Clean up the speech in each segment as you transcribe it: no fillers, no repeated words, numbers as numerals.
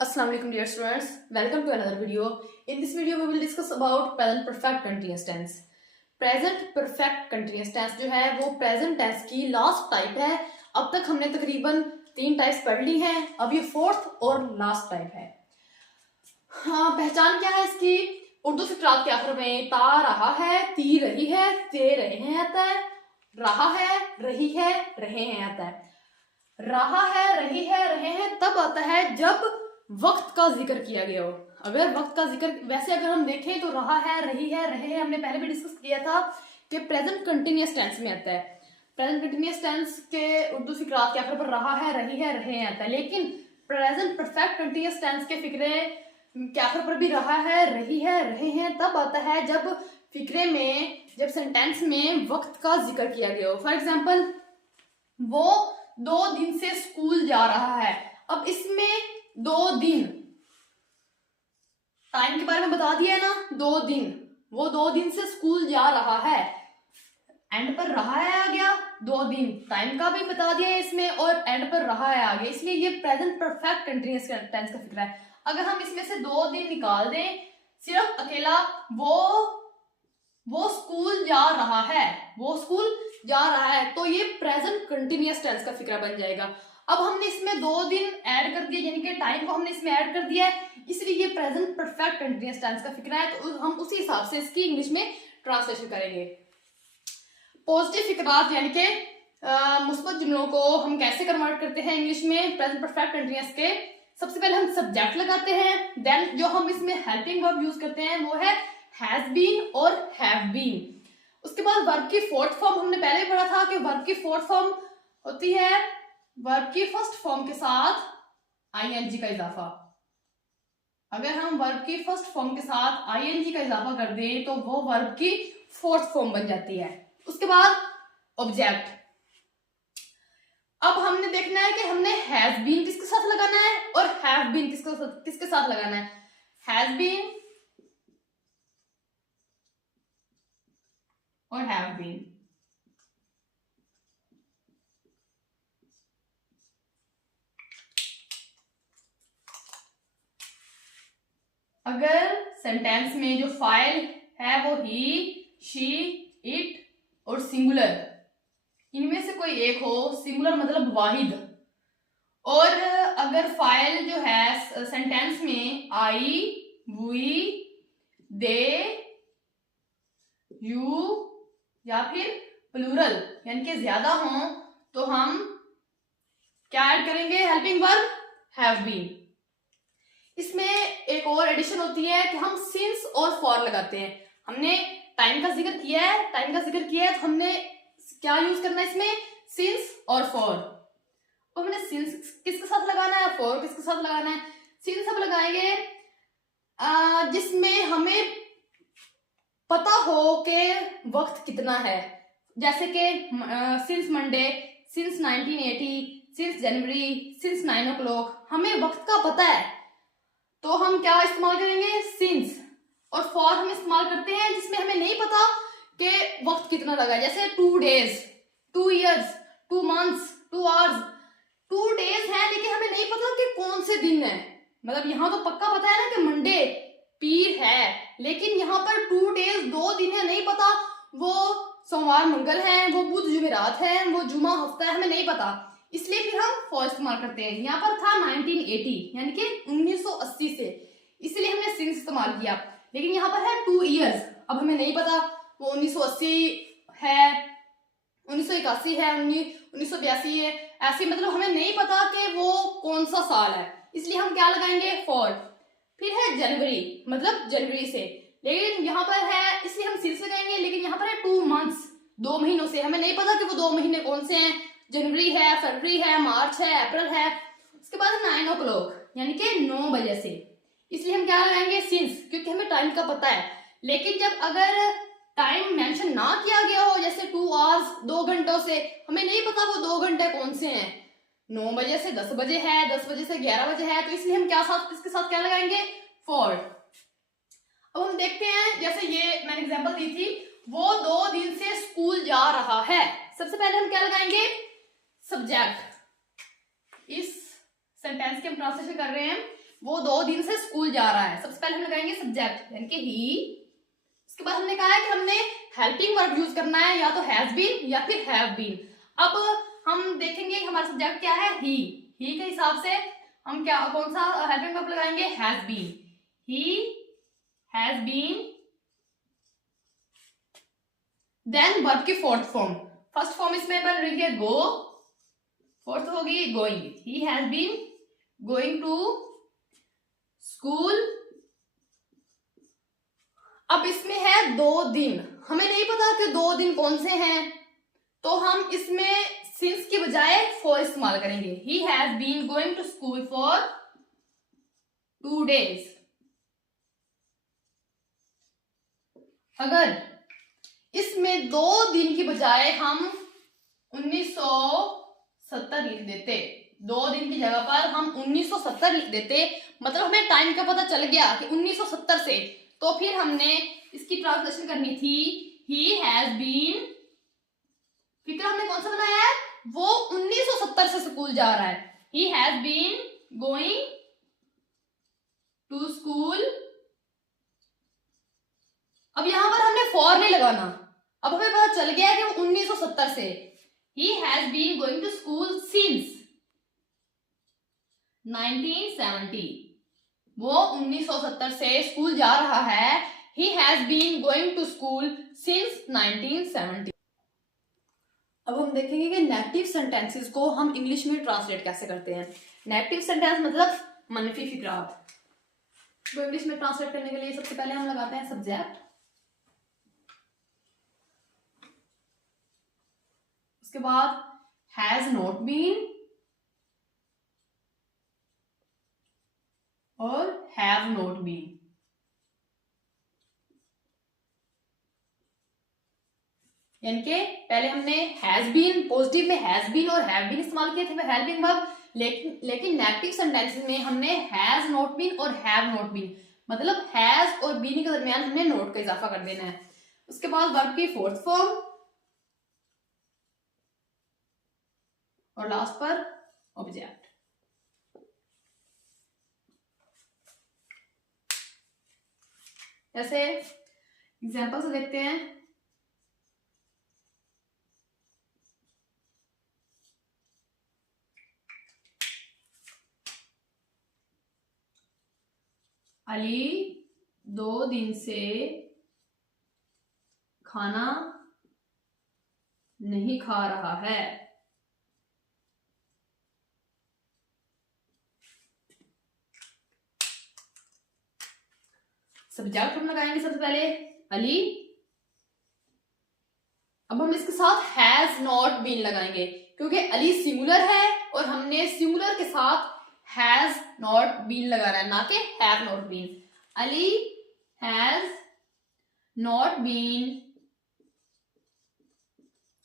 Assalamu alaikum dear students, welcome to another video. In this video we will discuss about present perfect continuous tense. Present perfect continuous tense जो है वो present tense की last type है. अब तक हमने तकरीबन 3 टाइप्स पढ़ ली हैं, अब ये फोर्थ और लास्ट टाइप है. हाँ, पहचान क्या है इसकी? उर्दू फिक्रात के आखिर में ता रहा है, ती रही है, ते रहे हैं आता है, रहा है, रही है, रहे हैं आता है. रहा है, रही है, रहे हैं तब आता है जब वक्त का जिक्र किया गया हो. अगर वक्त का जिक्र, वैसे अगर हम देखें तो रहा है, रही है, रहे हैं हमने पहले भी डिस्कस किया था कि प्रेजेंट कंटिन्यूअस टेंस में आता है. प्रेजेंट कंटिन्यूअस टेंस के उर्दू फिक्रात के आखिर पर रहा है, रही है, रहे हैं आता है. लेकिन प्रेजेंट परफेक्ट कंटिन्यूअस टेंस के फिक्रे के आखिर पर भी रहा है, रही है, रहे हैं तब आता है जब फिक्रे में, जब सेंटेंस में वक्त का जिक्र किया गया हो. फॉर एग्जाम्पल, वो 2 दिन से स्कूल जा रहा है. अब इसमें 2 दिन, टाइम के बारे में बता दिया है ना, 2 दिन, वो 2 दिन से स्कूल जा रहा है. एंड पर रहा है आ गया, 2 दिन, टाइम का भी बता दिया है इसमें और एंड पर रहा है आ गया. इसलिए ये प्रेजेंट परफेक्ट कंटिन्यूअस टेंस का फिक्र है. अगर हम इसमें से 2 दिन निकाल दें, सिर्फ अकेला वो स्कूल जा रहा है, वो स्कूल जा रहा है, तो ये प्रेजेंट कंटिन्यूअस टेंस का फिक्रा बन जाएगा. अब हमने इसमें 2 दिन ऐड कर दिए, यानी कि टाइम को हमने इसमें ऐड कर दिया है, इसलिए ये प्रेजेंट परफेक्ट कंटिन्यूअस टेंस का फिक्रा है. तो हम उसी हिसाब से इसकी इंग्लिश में ट्रांसलेशन करेंगे. पॉजिटिव फिक्रात यानी कि मुस्बत जुमलों को हम कैसे कन्वर्ट करते हैं इंग्लिश में प्रेजेंट परफेक्ट कंटिन्यूअस के? सबसे पहले हम सब्जेक्ट लगाते हैं, देन जो हम इसमें हेल्पिंग वर्ब यूज करते हैं वो है हैज बीन और हैव बीन. उसके बाद वर्ब की फोर्थ फॉर्म हमने पहले भी पढ़ा था कि वर्ब की फोर्थ फॉर्म होती है वर्ब की फर्स्ट फॉर्म के साथ आईएनजी का इजाफा. अगर हम वर्ब की फर्स्ट फॉर्म के साथ आईएनजी का इजाफा कर दें तो वो वर्ब की फोर्थ फॉर्म बन जाती है. उसके बाद ऑब्जेक्ट. अब हमने देखना है कि हमने हैज बीन किसके साथ लगाना है और हैव बीन किसके साथ लगाना है. हैज बीन और हैव बीन. अगर सेंटेंस में जो फाइल है वो ही, शी, इट और सिंगुलर, इनमें से कोई एक हो, सिंगुलर मतलब वाहिद, और अगर फाइल जो है सेंटेंस में आई, वी, दे, यू या फिर प्लूरल यानी कि ज्यादा हो, तो हम क्या ऐड करेंगे? Helping verb have been. इसमें एक और एडिशन होती है कि हम सिंस और फॉर लगाते हैं. हमने टाइम का जिक्र किया है, तो हमने क्या यूज करना है इसमें? सिंस और फॉर. तो हमने सिंस किसके साथ लगाना है, फॉर किसके साथ लगाना है? सिंस हम लगाएंगे जिसमें हमें पता हो कि वक्त कितना है, जैसे कि since Monday, since 1980, since January, since 9 o'clock, हमें वक्त का पता है तो हम क्या इस्तेमाल करेंगे? सिंस. और फॉर हम इस्तेमाल करते हैं जिसमें हमें नहीं पता कि वक्त कितना लगा, जैसे 2 days, 2 years, 2 months, 2 hours. 2 days है लेकिन हमें नहीं पता कि कौन से दिन है. मतलब यहाँ तो पक्का पता है ना कि मंडे पीर है, लेकिन यहाँ पर 2 days 2 दिन है, नहीं पता वो सोमवार मंगल है, वो बुध जुमेरात है, वो जुमा हफ्ता है, हमें नहीं पता. इसलिए फिर हम फॉर इस्तेमाल करते हैं. यहाँ पर था 1980 यानी कि 1980 से, इसलिए हमने सिंस इस्तेमाल किया. लेकिन यहाँ पर है 2 years, अब हमें नहीं पता वो 1980 है, 1981 है, 1982 है, ऐसे मतलब हमें नहीं पता कि वो कौन सा साल है, इसलिए हम क्या लगाएंगे? फॉर. फिर है जनवरी, मतलब जनवरी से, लेकिन यहाँ पर है इसलिए हम सिंस लगाएंगे. लेकिन यहाँ पर है 2 months, 2 महीनों से, हमें नहीं पता कि वो 2 महीने कौन से हैं, जनवरी है, फरवरी है, मार्च है, अप्रैल है. उसके बाद 9 o'clock यानी कि 9 बजे से, इसलिए हम क्या लगाएंगे? सिंस, क्योंकि हमें टाइम का पता है. लेकिन जब अगर टाइम मेंशन ना किया गया हो, जैसे 2 hours, 2 घंटों से, हमें नहीं पता वो 2 घंटे कौन से हैं, 9 बजे से 10 बजे है, 10 बजे से 11 बजे है, तो इसलिए हम क्या इसके साथ क्या लगाएंगे? फॉर. अब हम देखते हैं, जैसे ये मैंने एग्जांपल दी थी, वो 2 दिन से स्कूल जा रहा है. सबसे पहले हम क्या लगाएंगे? सब्जेक्ट. इस सेंटेंस की हम ट्रांसलेशन कर रहे हैं. वो 2 दिन से स्कूल जा रहा है। सबसे पहले हम लगाएंगे सब्जेक्ट यानी कि ही। इसके बाद हमने कहा है कि हमने हेल्पिंग वर्ब यूज करना है, या तो हैज बीन या फिर हैव बीन। अब हम देखेंगे कि हमारा सब्जेक्ट क्या है, ही के हिसाब से हम क्या कौन सा हेल्पिंग वर्ब लगाएंगे, has been. He has been. Then verb की फोर्थ फॉर्म, फर्स्ट फॉर्म इसमें बन रही है गो, फोर्थ होगी going. He has been going to school. अब इसमें है 2 दिन, हमें नहीं पता कि 2 दिन कौन से हैं, तो हम इसमें सिंस की बजाय फॉर इस्तेमाल करेंगे। He has been going to school for 2 days। अगर इसमें 2 दिन की बजाय हम 1970 लिख देते, 2 दिन की जगह पर हम 1970 लिख देते, मतलब हमें टाइम का पता चल गया कि 1970 से, तो फिर हमने इसकी ट्रांसलेशन करनी थी ही हैज बीन। फिर हमने कौन सा बनाया है, वो 1970 से स्कूल जा रहा है। He has been going to school. अब यहां पर हमने फॉर नहीं लगाना, अब हमें पता चल गया है कि वो 1970 से। He has been going to school since 1970, वो 1970 से स्कूल जा रहा है। He has been going to school since 1970। अब हम देखेंगे कि नेगेटिव सेंटेंसेस को हम इंग्लिश में ट्रांसलेट कैसे करते हैं। नेगेटिव सेंटेंस मतलब मनफी फिक्रात, तो इंग्लिश में ट्रांसलेट करने के लिए सबसे पहले हम लगाते हैं सब्जेक्ट, उसके बाद हैज नॉट बीन और हैव नॉट बीन। यानी कि पहले हमने हैज बीन, पॉजिटिव में हैज बीन और हैव बीन इस्तेमाल किए थे हेल्पिंग वर्ब, लेकिन नेगेटिव सेंटेंसेस में हमने हैज नॉट बीन और हैव नॉट बीन, मतलब हैज और बीन के दरमियान हमने नोट का इजाफा कर देना है। उसके बाद वर्ब की फोर्थ फॉर्म और लास्ट पर ऑब्जेक्ट। जैसे एग्जांपल से देखते हैं, अली 2 दिन से खाना नहीं खा रहा है। सब्जेक्ट हम लगाएंगे सबसे पहले अली। अब हम इसके साथ हैज नॉट बीन लगाएंगे, क्योंकि अली सिंगुलर है और हमने सिंगुलर के साथ हैज नॉट बीन लगाना है, ना कि have not been. Ali has not been.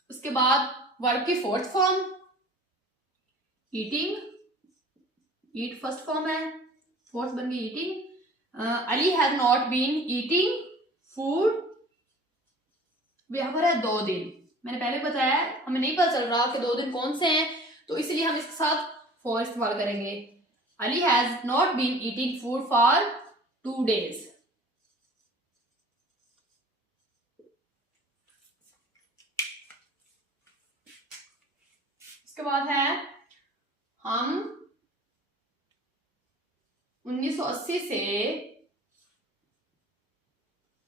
उसके बाद वर्ब की fourth form eating, eat first form है, फोर्थ बन गई eating. Ali has not been eating food. यहां पर है 2 दिन, मैंने पहले बताया हमें नहीं पता चल रहा कि 2 दिन कौन से हैं, तो इसलिए हम इसके साथ फॉर इस्तेमाल करेंगे। Ali has not been eating food for 2 days। उसके बाद है हम 1980 से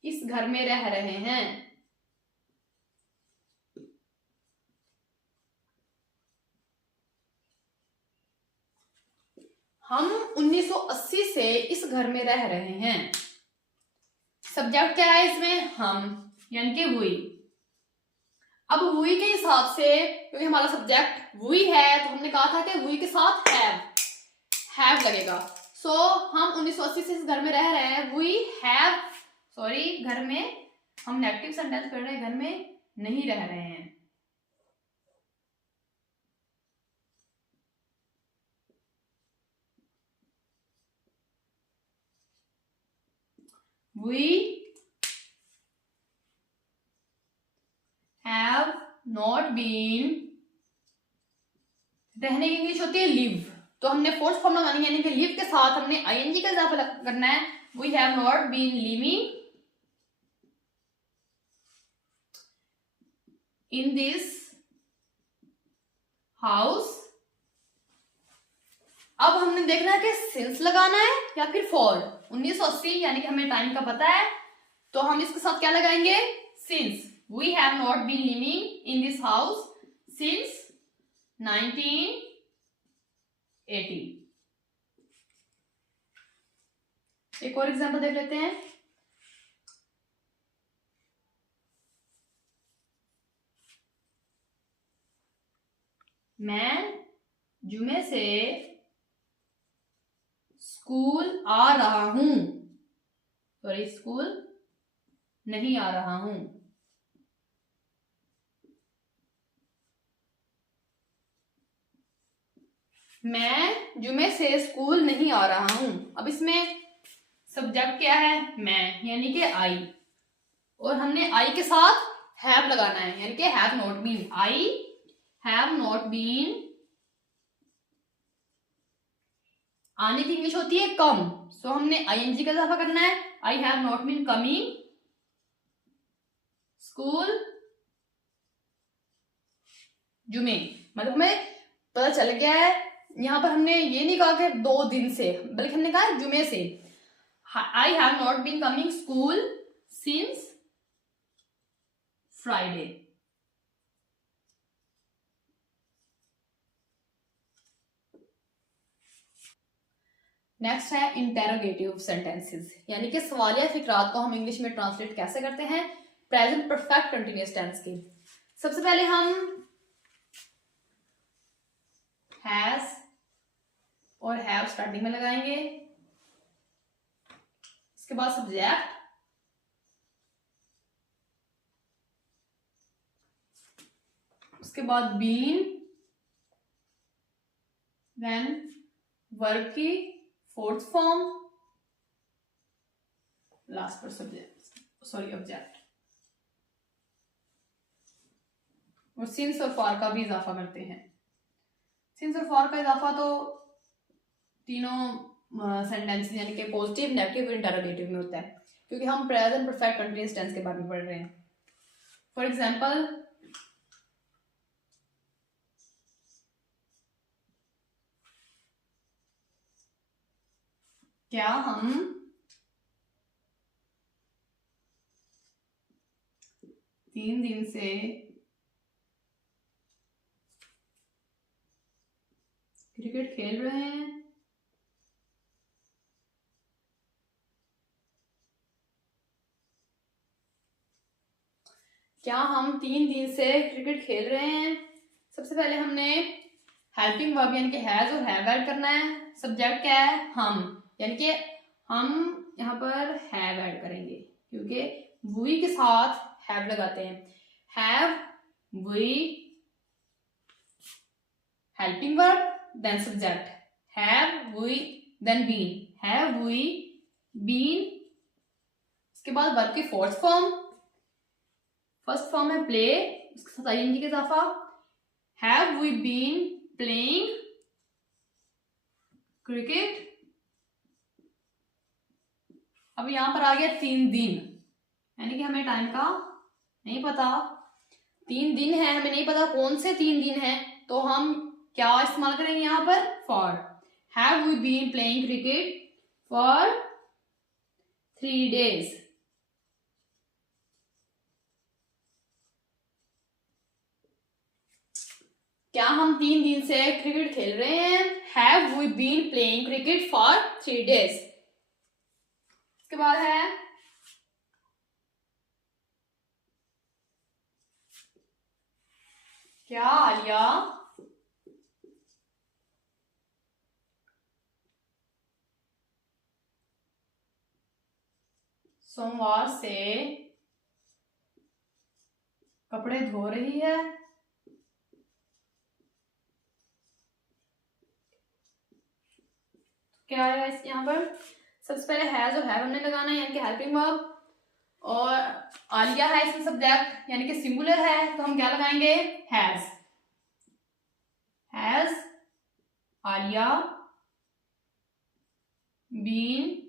इस घर में रह रहे हैं। हम 1980 से इस घर में रह रहे हैं। सब्जेक्ट क्या है इसमें, हम, यानी कि वी। अब वी के हिसाब से, क्योंकि हमारा सब्जेक्ट वी है, तो हमने कहा था कि वी के साथ हैव लगेगा। सो हम 1980 से इस घर में रह रहे हैं। वी हैव, सॉरी, घर में हम नेगेटिव सेंटेंस कर रहे हैं, घर में नहीं रह रहे हैं। We have not been, रहने की इंग्लिश होती है लिव, तो हमने फोर्थ फॉर्म लगानी है, यानी कि लिव के साथ हमने आईएनजी का इजाफा करना है। We have not been living in this house. अब हमने देखना है कि सिंस लगाना है या फिर फॉर। 1980 यानी कि हमें टाइम का पता है, तो हम इसके साथ क्या लगाएंगे, since. We have not been living in this house since 1980। एक और एग्जांपल देख लेते हैं। मैं जुमे से स्कूल आ रहा हूं, सॉरी स्कूल नहीं आ रहा हूं। मैं जुमे से स्कूल नहीं आ रहा हूं। अब इसमें सब्जेक्ट क्या है, मैं, यानी कि आई, और हमने आई के साथ हैव लगाना है, यानी कि have not been. I have not been, आने की इंग्लिश होती है कम, सो हमने आईएनजी का इजाफा करना है। I have not been coming school जुमे। मतलब हमें पता चल गया है, यहां पर हमने ये नहीं कहा कि 2 दिन से, बल्कि हमने कहा जुमे से। I have not been coming school since Friday. Next है इंटेरोगेटिव सेंटेंसेस, यानी कि सवालिया फिक्रात को हम इंग्लिश में ट्रांसलेट कैसे करते हैं प्रेजेंट परफेक्ट कंटिन्यूअस टेंस के। सबसे पहले हम हैज और हैव स्टार्टिंग में लगाएंगे, इसके बाद सब्जेक्ट, उसके बाद बीन, देन वर्ब की फोर्थ फॉर्म, लास्ट पर सब्जेक्ट, सॉरी ऑब्जेक्ट, और सिंस और फॉर का भी इजाफा करते हैं। सिंस और फॉर का इजाफा तो तीनों सेंटेंस यानी कि पॉजिटिव, नेगेटिव और इंटरोगेटिव में होता है, क्योंकि हम प्रेजेंट परफेक्ट कंटिन्यूअस टेंस के बारे में पढ़ रहे हैं। फॉर एग्जांपल, क्या हम 3 दिन से क्रिकेट खेल रहे हैं? क्या हम 3 दिन से क्रिकेट खेल रहे हैं? सबसे पहले हमने हेल्पिंग वर्ब यानी कि हैज और हैव ऐड करना है। सब्जेक्ट क्या है, हम, यानी कि हम यहाँ पर हैव ऐड करेंगे, क्योंकि वी के साथ हैव लगाते हैं। Have we, helping verb, then subject, have we, then been, have we been, उसके बाद वर्ब की फोर्थ फॉर्म, फर्स्ट फॉर्म है प्ले, उसके साथ आईएनजी का इजाफा, have we been playing cricket. अब यहां पर आ गया 3 दिन, यानी कि हमें टाइम का नहीं पता, 3 दिन है, हमें नहीं पता कौन से 3 दिन है, तो हम क्या इस्तेमाल करेंगे यहां पर, for. Have we been playing cricket for 3 days। क्या हम 3 दिन से क्रिकेट खेल रहे हैं? Have we been playing cricket for 3 days। इसके बाद है क्या आलिया सोमवार से कपड़े धो रही है? क्या है इस यहाँ पर, सबसे पहले हैज और हैव हमने लगाना है, यानी कि हेल्पिंग वर्ब, और आलिया है इसमें सब्जेक्ट, यानी कि सिंगुलर है, तो हम क्या लगाएंगे, has. Has Alia been,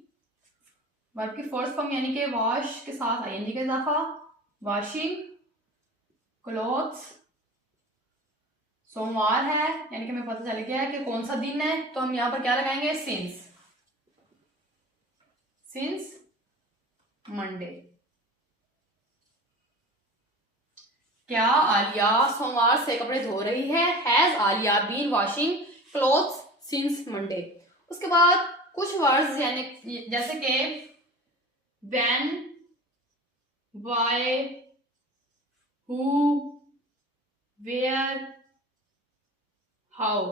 verb की फर्स्ट फॉर्म यानी कि वॉश के साथ आईएनजी का इजाफा, वॉशिंग क्लोथ्स। सोमवार है यानी कि हमें पता चल गया है कि कौन सा दिन है, तो हम यहाँ पर क्या लगाएंगे, सिंस मंडे। क्या आलिया सोमवार से कपड़े धो रही है, has Alia been washing clothes since Monday. उसके बाद कुछ वर्ड्स यानी जैसे कि when, why, who, where, how,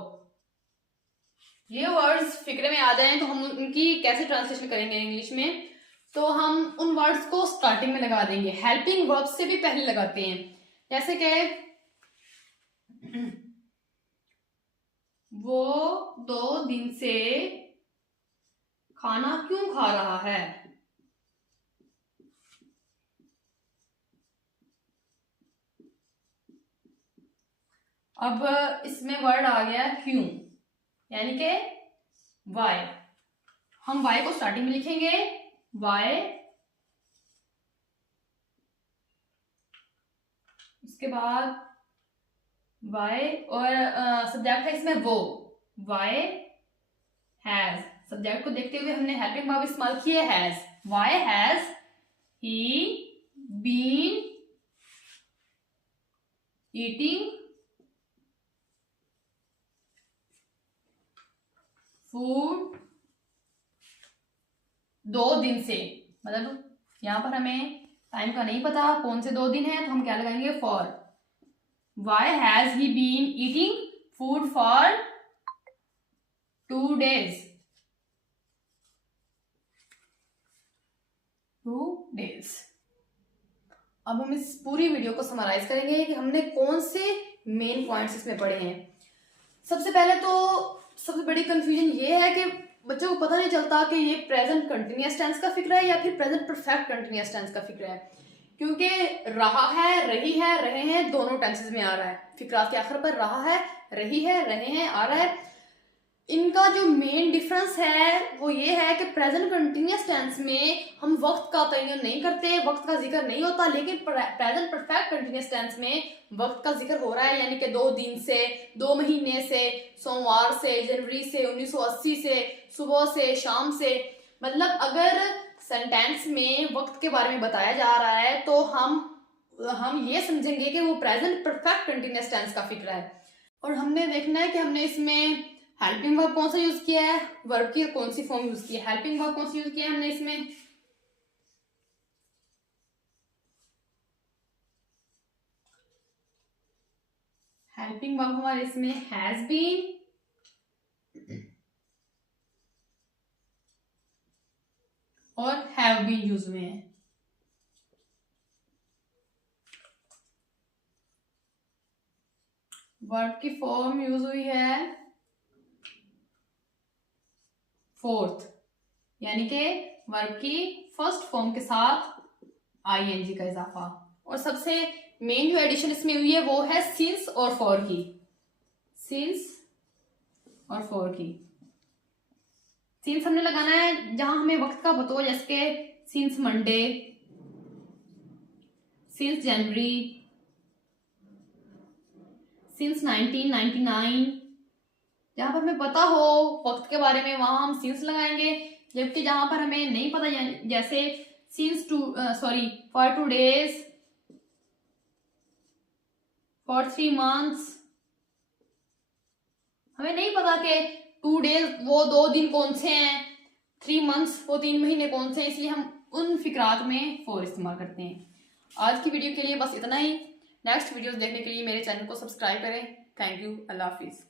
ये वर्ड्स फिक्रे में आ जाएं तो हम उनकी कैसे ट्रांसलेशन करेंगे इंग्लिश में, तो हम उन वर्ड्स को स्टार्टिंग में लगा देंगे, हेल्पिंग वर्ब से भी पहले लगाते हैं। जैसे कि वो 2 दिन से खाना क्यों खा रहा है, अब इसमें वर्ड आ गया क्यों यानी कि वाई। हम वाई को स्टार्टिंग में लिखेंगे, वाई, उसके बाद वाई और सब्जेक्ट है इसमें वो, वाई हैज, सब्जेक्ट को देखते हुए हमने हेल्पिंग वर्ब इस्तेमाल किए has, why has he been eating food 2 दिन से, मतलब यहां पर हमें टाइम का नहीं पता कौन से 2 दिन है, तो हम क्या लगाएंगे, for. Why has he been eating food for 2 days, 2 days। अब हम इस पूरी वीडियो को समराइज करेंगे कि हमने कौन से मेन पॉइंट्स इसमें पढ़े हैं। सबसे पहले तो सबसे बड़ी कंफ्यूजन ये है कि बच्चों को पता नहीं चलता कि ये प्रेजेंट कंटिन्यूअस टेंस का फिक्र है या फिर प्रेजेंट परफेक्ट कंटिन्यूअस टेंस का फिक्र है, क्योंकि रहा है, रही है, रहे हैं दोनों टेंसेस में आ रहा है। फिक्रात के आखिर पर रहा है, रही है, रहे हैं आ रहा है। इनका जो मेन डिफरेंस है वो ये है कि प्रेजेंट कंटिन्यूअस टेंस में हम वक्त का तयन नहीं करते, वक्त का जिक्र नहीं होता, लेकिन प्रेजेंट परफेक्ट कंटिन्यूअस टेंस में वक्त का जिक्र हो रहा है, यानी कि 2 दिन से, 2 महीने से, सोमवार से, जनवरी से, 1980 से, सुबह से, शाम से। मतलब अगर सेंटेंस में वक्त के बारे में बताया जा रहा है तो हम ये समझेंगे कि वो प्रेजेंट परफेक्ट कंटिन्यूअस टेंस का फिक्र है। और हमने देखना है कि हमने इसमें हेल्पिंग वर्ब कौन सा यूज किया है, वर्ब की कौन सी फॉर्म यूज की है, हेल्पिंग वर्ब कौन सी यूज किया है हमने इसमें, हेल्पिंग वर्ब हमारे इसमें हैज बीन, और हैव बीन यूज हुए हैं। वर्ब की फॉर्म यूज हुई है फोर्थ, यानी कि वर्ब की फर्स्ट फॉर्म के साथ आईएनजी का इजाफा। और सबसे मेन जो एडिशन इसमें हुई है वो है सिंस और फॉर की, सिंस और फॉर की। सिंस हमने लगाना है जहां हमें वक्त का पता हो, जैसे कि since Monday, since January, since 1999, जहां पर हमें पता हो वक्त के बारे में वहां हम सिंस लगाएंगे। जबकि जहां पर हमें नहीं पता, जैसे since for 2 days, for 3 months, हमें नहीं पता कि 2 days वो 2 दिन कौन से हैं, 3 months वो 3 महीने कौन से हैं, इसलिए हम उन फिक्रात में फॉर इस्तेमाल करते हैं। आज की वीडियो के लिए बस इतना ही। नेक्स्ट वीडियोस देखने के लिए मेरे चैनल को सब्सक्राइब करें। Thank you, Allah Hafiz.